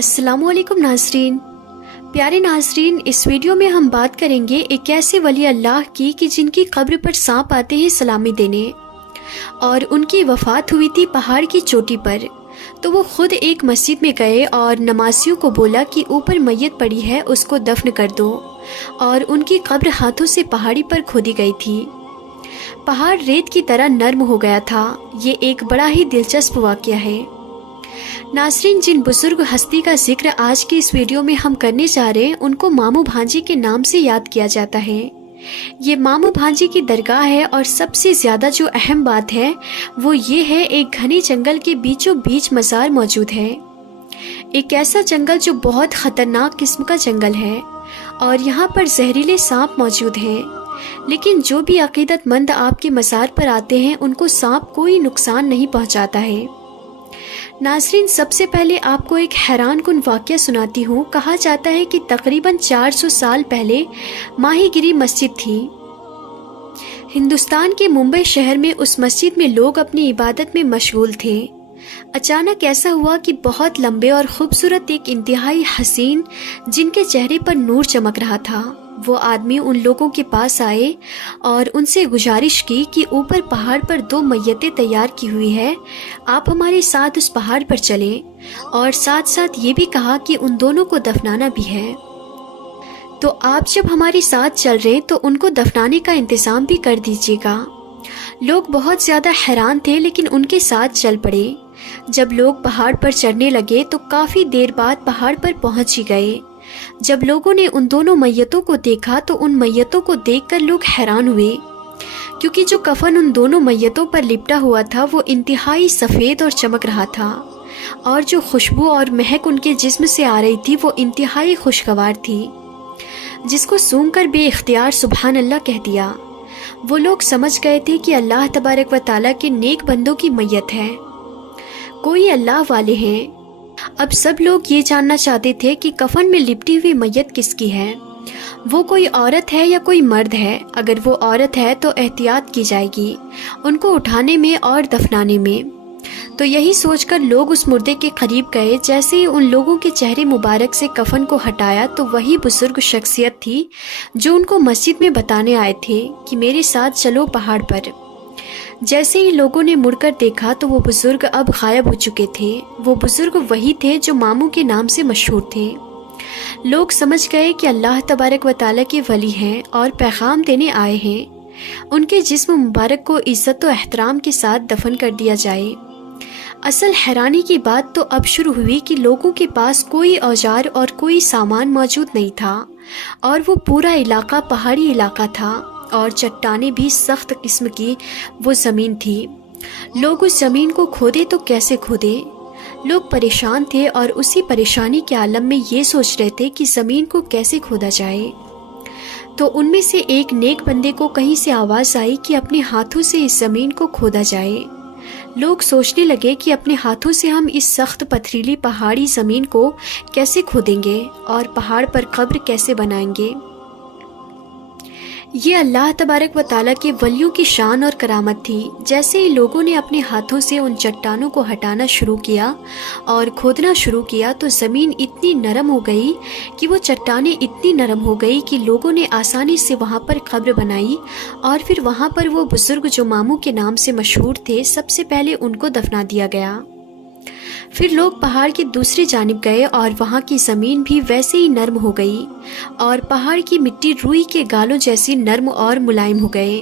अस्सलामु अलैकुम नाज़रीन। प्यारे नाज़रीन, इस वीडियो में हम बात करेंगे एक ऐसे वली अल्लाह की कि जिनकी कब्र पर सांप आते हैं सलामी देने, और उनकी वफ़ात हुई थी पहाड़ की चोटी पर। तो वो खुद एक मस्जिद में गए और नमाजियों को बोला कि ऊपर मैयत पड़ी है, उसको दफन कर दो, और उनकी कब्र हाथों से पहाड़ी पर खोदी गई थी। पहाड़ रेत की तरह नर्म हो गया था। ये एक बड़ा ही दिलचस्प वाक़या है। नाज़रीन, जिन बुजुर्ग हस्ती का जिक्र आज की इस वीडियो में हम करने जा रहे हैं, उनको मामू भांजी के नाम से याद किया जाता है। ये मामू भांजी की दरगाह है, और सबसे ज़्यादा जो अहम बात है वो ये है, एक घने जंगल के बीचों बीच मज़ार मौजूद है। एक ऐसा जंगल जो बहुत ख़तरनाक किस्म का जंगल है, और यहाँ पर जहरीले सांप मौजूद हैं। लेकिन जो भी अकीदतमंद आपके मज़ार पर आते हैं, उनको सांप कोई नुकसान नहीं पहुँचाता है। नाज़रीन, सबसे पहले आपको एक हैरान कुन वाक़या सुनाती हूँ। कहा जाता है कि तकरीबन 400 साल पहले माहीगिरी मस्जिद थी। हिंदुस्तान के मुंबई शहर में उस मस्जिद में लोग अपनी इबादत में मशगूल थे। अचानक ऐसा हुआ कि बहुत लंबे और खूबसूरत एक इंतहाई हसीन, जिनके चेहरे पर नूर चमक रहा था, वो आदमी उन लोगों के पास आए और उनसे गुजारिश की कि ऊपर पहाड़ पर 2 मैयतें तैयार की हुई है, आप हमारे साथ उस पहाड़ पर चलें, और साथ साथ ये भी कहा कि उन दोनों को दफनाना भी है। तो आप जब हमारे साथ चल रहे तो उनको दफनाने का इंतज़ाम भी कर दीजिएगा। लोग बहुत ज़्यादा हैरान थे, लेकिन उनके साथ चल पड़े। जब लोग पहाड़ पर चढ़ने लगे तो काफ़ी देर बाद पहाड़ पर पहुंच ही गए। जब लोगों ने उन दोनों मैयतों को देखा तो उन मैयतों को देखकर लोग हैरान हुए, क्योंकि जो कफन उन दोनों मैयतों पर लिपटा हुआ था वो इंतहाई सफ़ेद और चमक रहा था, और जो खुशबू और महक उनके जिस्म से आ रही थी वो इंतहाई खुशगवार थी, जिसको सूंघकर बेइख्तियार सुभान अल्लाह कह दिया। वो लोग समझ गए थे कि अल्लाह तबारक व तआला के नेक बंदों की मैयत है, कोई अल्लाह वाले हैं। अब सब लोग ये जानना चाहते थे कि कफन में लिपटी हुई मैयत किसकी है, वो कोई औरत है या कोई मर्द है। अगर वो औरत है तो एहतियात की जाएगी उनको उठाने में और दफनाने में। तो यही सोचकर लोग उस मुर्दे के करीब गए। जैसे ही उन लोगों के चेहरे मुबारक से कफन को हटाया तो वही बुजुर्ग शख्सियत थी जो उनको मस्जिद में बताने आए थे कि मेरे साथ चलो पहाड़ पर। जैसे ही लोगों ने मुड़कर देखा तो वो बुजुर्ग अब गायब हो चुके थे। वो बुजुर्ग वही थे जो मामू के नाम से मशहूर थे। लोग समझ गए कि अल्लाह तबारक व तआला के वली हैं और पैगाम देने आए हैं। उनके जिस्म मुबारक को इज़्ज़त व एहतराम के साथ दफन कर दिया जाए। असल हैरानी की बात तो अब शुरू हुई कि लोगों के पास कोई औजार और कोई सामान मौजूद नहीं था, और वो पूरा इलाका पहाड़ी इलाका था, और चट्टानें भी सख्त किस्म की वो ज़मीन थी। लोग उस ज़मीन को खोदे तो कैसे खोदे। लोग परेशान थे और उसी परेशानी के आलम में ये सोच रहे थे कि ज़मीन को कैसे खोदा जाए। तो उनमें से एक नेक बंदे को कहीं से आवाज़ आई कि अपने हाथों से इस ज़मीन को खोदा जाए। लोग सोचने लगे कि अपने हाथों से हम इस सख्त पथरीली पहाड़ी ज़मीन को कैसे खोदेंगे और पहाड़ पर कब्र कैसे बनाएंगे। ये अल्लाह तबारक व तआला के वलियों की शान और करामत थी। जैसे ही लोगों ने अपने हाथों से उन चट्टानों को हटाना शुरू किया और खोदना शुरू किया तो ज़मीन इतनी नरम हो गई कि वो चट्टानें इतनी नरम हो गई कि लोगों ने आसानी से वहाँ पर कब्र बनाई, और फिर वहाँ पर वो बुज़ुर्ग जो मामू के नाम से मशहूर थे, सबसे पहले उनको दफना दिया गया। फिर लोग पहाड़ की दूसरी जानिब गए और वहाँ की ज़मीन भी वैसे ही नर्म हो गई, और पहाड़ की मिट्टी रुई के गालों जैसी नर्म और मुलायम हो गए।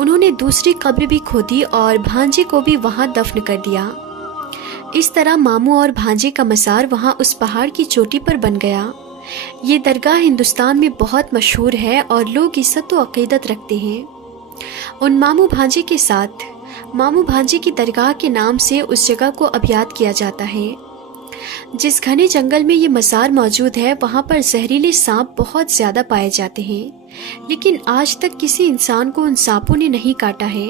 उन्होंने दूसरी कब्र भी खोदी और भांजे को भी वहाँ दफन कर दिया। इस तरह मामू और भांजे का मज़ार वहाँ उस पहाड़ की चोटी पर बन गया। ये दरगाह हिंदुस्तान में बहुत मशहूर है और लोग इज़्ज़त व अक़ीदत रखते हैं। उन मामू भांजे के साथ मामू भांजे की दरगाह के नाम से उस जगह को अब याद किया जाता है। जिस घने जंगल में ये मज़ार मौजूद है वहाँ पर जहरीले सांप बहुत ज़्यादा पाए जाते हैं, लेकिन आज तक किसी इंसान को उन सांपों ने नहीं काटा है,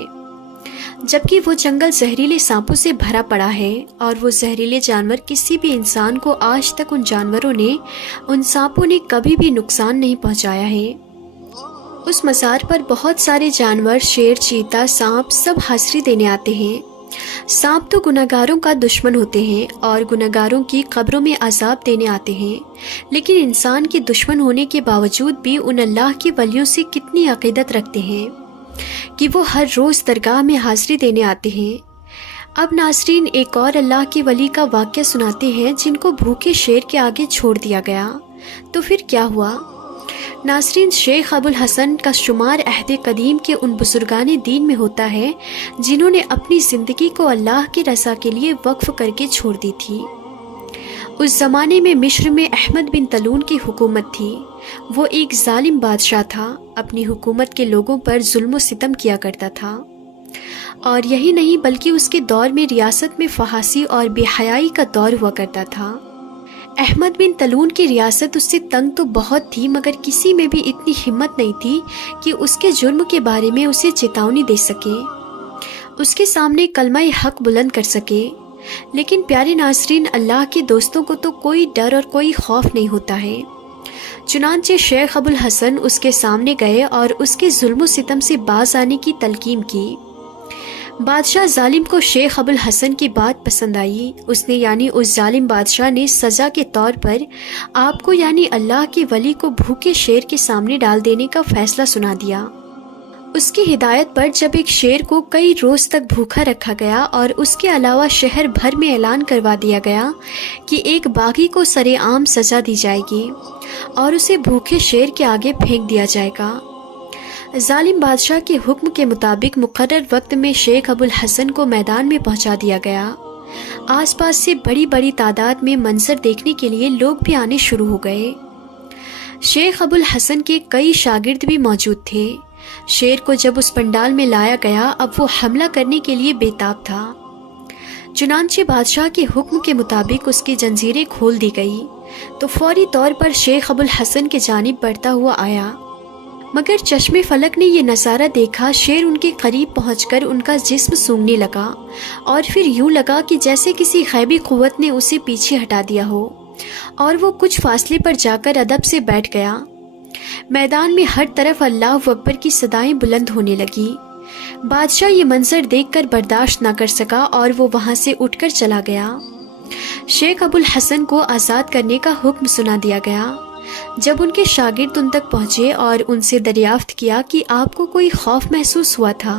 जबकि वो जंगल जहरीले सांपों से भरा पड़ा है। और वो जहरीले जानवर किसी भी इंसान को आज तक उन सांपों ने कभी भी नुकसान नहीं पहुँचाया है। उस मज़ार पर बहुत सारे जानवर, शेर, चीता, सांप सब हाज़री देने आते हैं। सांप तो गुनहगारों का दुश्मन होते हैं और गुनहगारों की कब्रों में अजाब देने आते हैं, लेकिन इंसान के दुश्मन होने के बावजूद भी उन अल्लाह के वलियों से कितनी अकीदत रखते हैं कि वो हर रोज़ दरगाह में हाज़िरी देने आते हैं। अब नाज़रीन एक और अल्लाह के वली का वाक़या सुनाते हैं जिनको भूखे शेर के आगे छोड़ दिया गया। तो फिर क्या हुआ? नाज़रीन, शेख अबुल हसन का शुमार अहद कदीम के उन बुजुर्गान दीन में होता है जिन्होंने अपनी ज़िंदगी को अल्लाह की रज़ा के लिए वक्फ करके छोड़ दी थी। उस ज़माने में मिस्र में अहमद बिन तलून की हुकूमत थी। वो एक जालिम बादशाह था, अपनी हुकूमत के लोगों पर जुल्म सितम किया करता था। और यही नहीं बल्कि उसके दौर में रियासत में फहासी और बेहयाई का दौर हुआ करता था। अहमद बिन तलून की रियासत उससे तंग तो बहुत थी, मगर किसी में भी इतनी हिम्मत नहीं थी कि उसके जुर्म के बारे में उसे चेतावनी दे सके, उसके सामने कलमा हक बुलंद कर सके। लेकिन प्यारे नाज़रीन, अल्लाह के दोस्तों को तो कोई डर और कोई खौफ नहीं होता है। चुनांचे शेख अबुल हसन उसके सामने गए और उसके जुल्म सितम से बाज आने की तलकीन की। बादशाह जालिम को शेख अबुल हसन की बात पसंद आई। उसने यानी उस जालिम बादशाह ने सज़ा के तौर पर आपको यानी अल्लाह के वली को भूखे शेर के सामने डाल देने का फैसला सुना दिया। उसकी हिदायत पर जब एक शेर को कई रोज़ तक भूखा रखा गया और उसके अलावा शहर भर में ऐलान करवा दिया गया कि एक बागी को सरेआम सज़ा दी जाएगी और उसे भूखे शेर के आगे फेंक दिया जाएगा। जालिम बादशाह के हुक्म के मुताबिक मुकर्रर वक्त में शेख अबुल हसन को मैदान में पहुंचा दिया गया। आसपास से बड़ी बड़ी तादाद में मंजर देखने के लिए लोग भी आने शुरू हो गए। शेख अबुल हसन के कई शागिर्द भी मौजूद थे। शेर को जब उस पंडाल में लाया गया, अब वो हमला करने के लिए बेताब था। चुनांचे बादशाह के हुक्म के मुताबिक उसकी जंजीरें खोल दी गई तो फौरी तौर पर शेख अबुल हसन के जानिब बढ़ता हुआ आया, मगर चश्मे फलक ने ये नज़ारा देखा। शेर उनके करीब पहुंचकर उनका जिस्म सूंघने लगा और फिर यूं लगा कि जैसे किसी गैबी क़ुव्वत ने उसे पीछे हटा दिया हो, और वो कुछ फासले पर जाकर अदब से बैठ गया। मैदान में हर तरफ अल्लाह अकबर की सदाएं बुलंद होने लगी। बादशाह ये मंजर देखकर बर्दाश्त ना कर सका और वो वहाँ से उठकर चला गया। शेख अबुल हसन को आज़ाद करने का हुक्म सुना दिया गया। जब उनके शागिर्द उन तक पहुँचे और उनसे दरियाफ्त किया कि आपको कोई खौफ महसूस हुआ था,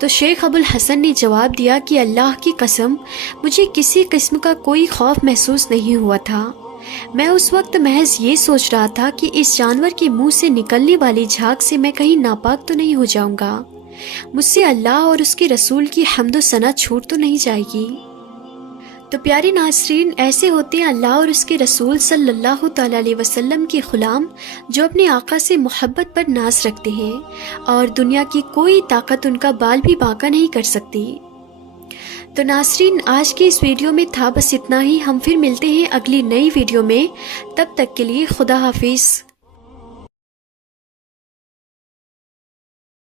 तो शेख अबुल हसन ने जवाब दिया कि अल्लाह की कसम, मुझे किसी किस्म का कोई खौफ महसूस नहीं हुआ था। मैं उस वक्त महज ये सोच रहा था कि इस जानवर के मुंह से निकलने वाली झाग से मैं कहीं नापाक तो नहीं हो जाऊंगा, मुझसे अल्लाह और उसके रसूल की हम्दो सना छूट तो नहीं जाएगी। तो प्यारे नाज़रीन, ऐसे होते हैं अल्लाह और उसके रसूल सल्लल्लाहु तआला अलैहि वसल्लम के ग़ुलाम जो अपने आका से मोहब्बत पर नाज रखते हैं और दुनिया की कोई ताकत उनका बाल भी बांका नहीं कर सकती। तो नाज़रीन, आज की इस वीडियो में था बस इतना ही। हम फिर मिलते हैं अगली नई वीडियो में। तब तक के लिए खुदा हाफिज़।